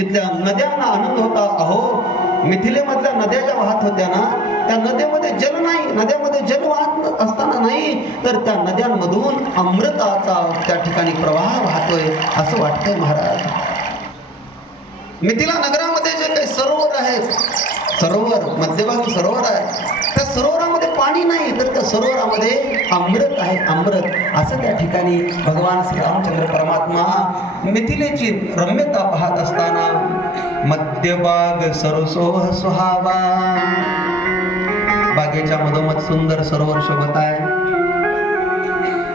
तिथल्या नद्यांना आनंद होता. अहो मिथिलेमधल्या नद्या ज्या वाहत होत्या ना त्या नद्यामध्ये जल नाही नद्यामध्ये जल वाहत असताना नाही तर त्या नद्यांमधून अमृताचा त्या ठिकाणी प्रवाह वाहतोय असं वाटतंय महाराज. मिथिला नगरामध्ये जे काही सरोवर आहेत सरोवर मध्यभागी सरोवर आहे पाणी नाही तर त्या सरोवरामध्ये अमृत आहे अमृत. असं त्या ठिकाणी भगवान श्री रामचंद्र परमात्मा मिथिलेची रम्यता पाहत असताना मध्यबाग सरसोह सुहावा. बागेच्या मधोमध सुंदर सरोवर शोभत आहे.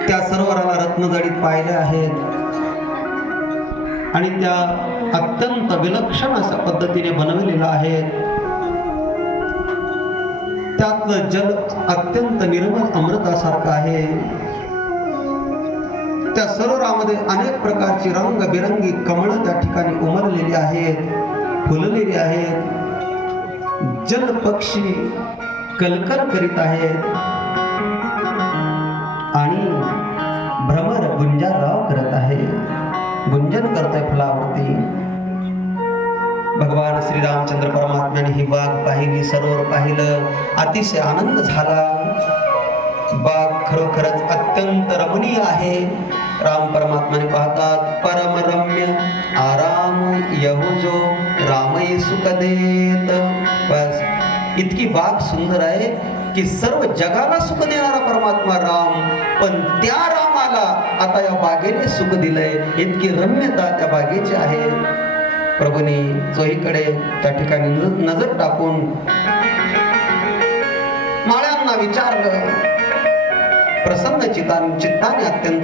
त्या सरोवराला रत्नजडीत पाहिले आहेत. आणि त्या अत्यंत विलक्षण अशा पद्धतीने बनवलेल्या आहेत. त्यातलं जल अत्यंत निर्मल अमृतासारखं आहे. त्या सरोवरामध्ये अनेक प्रकारची रंगबिरंगी कमळं त्या ठिकाणी उमरलेली आहेत फुललेली आहेत. जल पक्षी कलकल करीत आहेत. आणि भ्रमर गुंजाराव करत आहे. गुंजन करतोय भगवान श्रीरामचंद्र परमात्म्याने ही बाग पाहिली सरोवर पाहिलं. अतिशय आनंद झाला. बाग खरोखरच अत्यंत रमणीय आहे. राम परमात्माने पाहतात परमरम्य आराम यहुजो रामय सुख देत. बस. इतकी बाग सुंदर आहे की सर्व जगाला सुख देणारा परमात्मा राम. पण त्या रामाला आता या बागेने सुख दिलंय. इतकी रम्यता त्या बागेची आहे. प्रभूने चोहीकडे त्या ठिकाणी नजर टाकून माळ्यांना विचारलं. प्रसन्न चित्तान चित्ताने अत्यंत